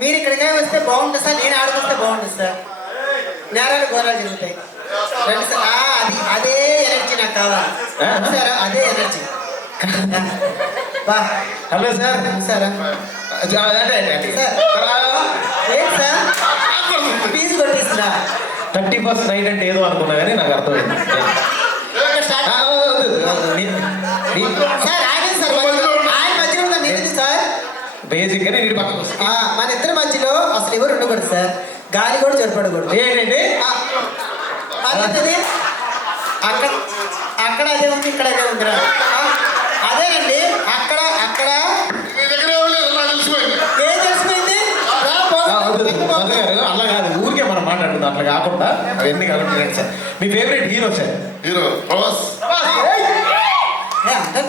మీరు ఇక్కడికే వస్తే బాగుంటుంది సార్, నేను ఆడుకొస్తే బాగుంటుంది సార్. నేరాలు ఘోరాలు జరుగుతాయి. రండి సార్. అది అదే ఎనర్జీ నాకు కావాలి సార్, అదే ఎనర్జీ. Hello sir. సార్ ఏంటి సార్ ఫీజు కొట్టేసిందా? 31st నైట్ అంటే ఏదో అనుకున్నా కానీ నాకు అర్థమైంది. సార్ ఆగండి సార్, ఆయన మధ్యలో ఉన్న నిధి సార్. బేసిక్ గా నేను పక్కకు వస్తా. మన ఇద్దరి మధ్యలో అసలు ఎవరు ఉండకూడదు సార్, గాలి కూడా జరపడకూడదు. ఏంటండి అదే అక్కడ అక్కడ అదే ఉంది, ఇక్కడ అదే ఉందిరా. అదేనండి అక్కడ అక్కడ ఏం తెలిసిపోయింది? అలా కాదు, ఊరికే మనం మాట్లాడుతుంది అట్లా కాకుండా అవన్నీ కాకుండా సార్. మీ favourite hero sir? Hero Prabhas.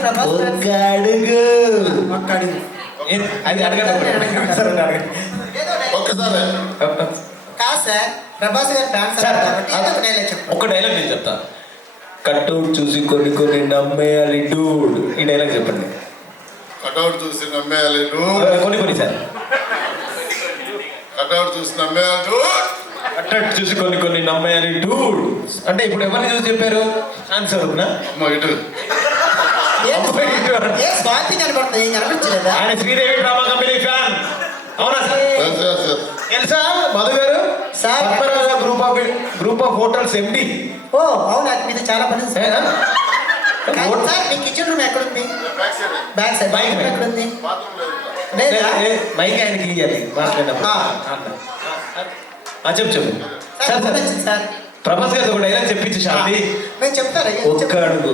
Prabhas ఒక్క అడుగు అది అడగండి సార్. ఒక్కసారి కాదు సార్, ప్రభాస్ గారి ఫ్యాన్ సార్ కాబట్టి ఏదో ఒక డైలాగ్ చెప్పండి. ఒక డైలాగ్ నేను చెప్తా. కట్అవుట్ చూసి కొన్ని కొన్ని నమ్మేయాలి డూడ్. ఈ డైలాగ్ చెప్పండి. కట్అవుట్ చూసి నమ్మేయాలి కొన్ని కొన్ని సార్. కట్అవుట్ చూసి నమ్మేయాలి కట్అవుట్ చూసి కొన్ని కొన్ని నమ్మేయాలి డూడ్ అంటే ఇప్పుడు ఎవరిని చూసి చెప్పారు? ఆన్సర్ ఇటు ఏ స్వాతి కనబడుతుంది, ఏం కనిపించలేదా? ఆయన శ్రీదేవి డ్రామా కంపెనీ ఫ్యాన్. అవునా సార్? తెలుసా మధు గారు? సార్ గ్రూప్ ఆఫ్ హోటల్స్ ఎండి. ఓ అవునా, మీద చాలా పని సార్. మీ కిచెన్ రూమ్ ఎక్కడుంది? Back side. బైక్ ఎక్కడుంది? లేదా మైక్ ఆయనకి ఇయ్యాలి మాట్లాడినప్పుడు. చెప్పు సార్. ప్రభాస్ గారు ఒక డైలాగ్ చెప్పించి శాంతి. నేను చెప్తారా? ఒక్క అడుగు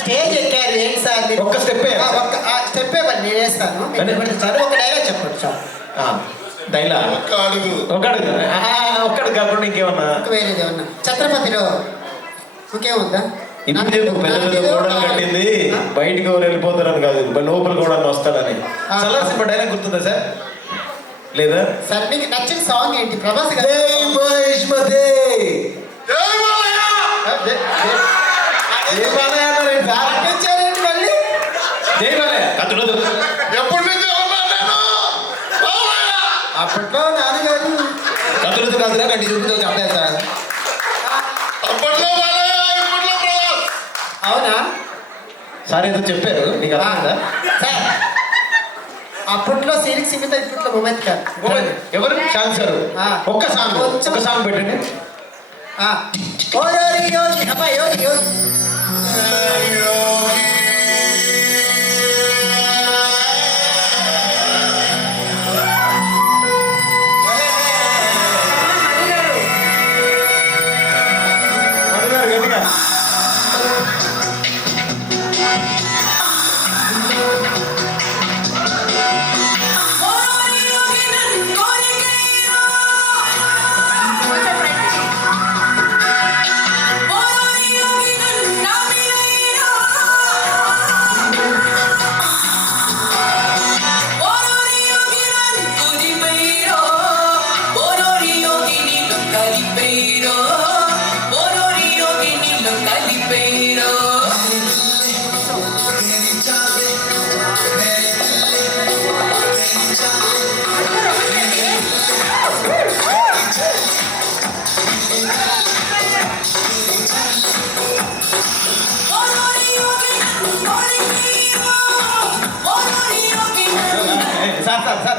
స్టేజ్ ఎక్కారు ఏంటి సార్? ఒక్క స్టెప్ స్టెప్ నేను వేస్తాను, సార్ ఒక డైలాగ్ చెప్పండి సార్. డైలాగ్ ఒక్క అడుగు ఒక్కడు కాకుండా ఇంకేమన్నా వేరేది ఏమన్నా? ఛత్రపతిలో ఇంకేముందా? ఇప్పుడు చెప్పు. పెద్ద పెద్ద గోడలు కట్టింది బయటికి ఎవరు వెళ్ళిపోతారని కాదు, లోపల కూడా వస్తాడని. చల్లార్సిన డైలాగ్ గుర్తుందా సార్? లేదా సార్ మీకు నచ్చిన సాంగ్ ఏంటి? ప్రభాస్ గారు ఎప్పటి నుంచి అప్పట్లో నాన్నగారు కతులతో కాదురా కంటి చూపుతో చెప్పేస్తా. అప్పట్లో అవునా సార్ ఏదో చెప్పారు నీకు అర్థమైందా? సార్ అప్పట్లో సిరిక్ సిమిత, ఇప్పట్లో మొమెంట్ కాదు. ఎవరు? శాంతి సార్. ఒక్క సాంగ్ పెట్టండి. అబ్బాయి సార్